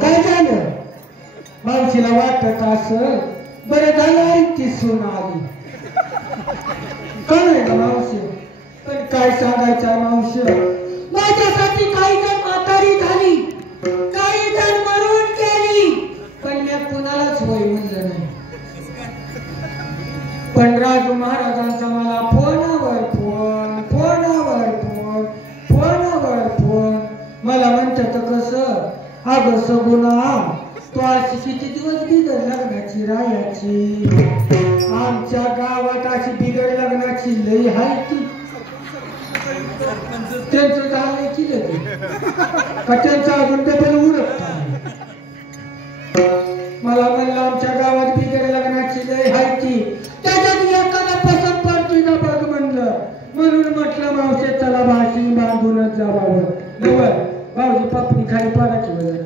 काय झालं? मावशीला वाटत असं बरं झालं आईची सून आली. काय ना मावशी, पण काय सांगायचं मावशी, माझ्यासाठी काही जण म्हातारी झाली, काही जण मरून गेली, पण मी कुणालाच होय म्हणलं नाही. पण राजू महाराजांचा मला फोनावर फोन मला म्हणतात कसं, अगं सगुणा तो अशी किती दिवस बिगर लग्नाची राहायची. आमच्या गावात अशी बिगर लग्नाची लई आहे ती. त्यांचं झालंय की का त्यांचं अजून डबल उरत नाही. मला म्हणलं आमच्या गावात बिगर लग्नाची लई आहे ती, त्याच्यात एखादा पसंत पडतोय का बघ म्हणलं. म्हणून म्हटलं मावशे चला भाशी बांधूनच जावावं. भाऊजी पापणी खाली पाडायची वगैरे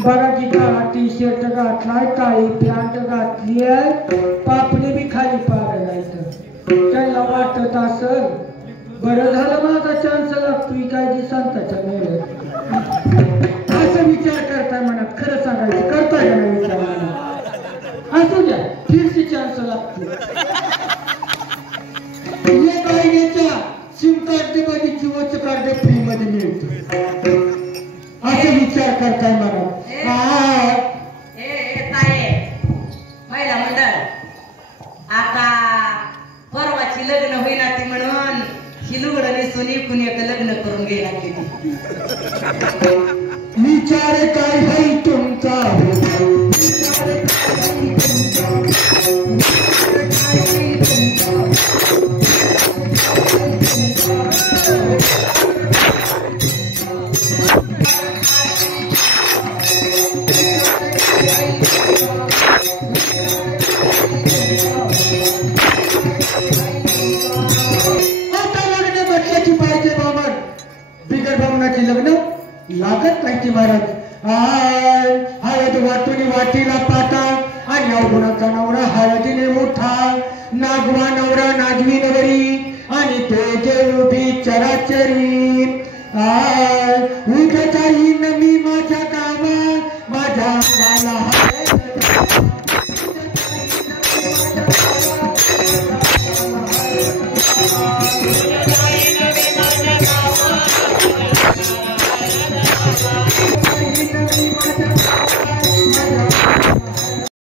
बघा की काळा टी शर्ट घातलाय, काळी पॅन्ट घातली आहे, पापणी बी खाली पाडायला. त्यांना वाटत असं बरं झालं माझा चान्स लागतोय काय की संताच्या मेळ्यात असं विचार करताय मनात. खरं सांगायचं करताय का नाही विचार मनात? असू द्या, फिरची चान्स लागतो. एक महिन्याच्या सिम कार्ड मध्ये जिओचं कार्ड फ्री मध्ये मिळतं असं विचार करताय मला. महिला मंडळ आता परवाची लग्न होईना ती म्हणून ही लुगडं नेसून एकूण एक लग्न करून गेला की विचार काय भाई तुमचा लग्न लागत नाही महाराज. हळद वाटून वाटीला पाटा आणि अवगुणाचा नवरा हळदीने मोठा, नागवा नवरा नागवी नवरी आणि ते जे उभी चराचरी. उद्या येईन मी माझ्या गावात, माझ्या अंगाला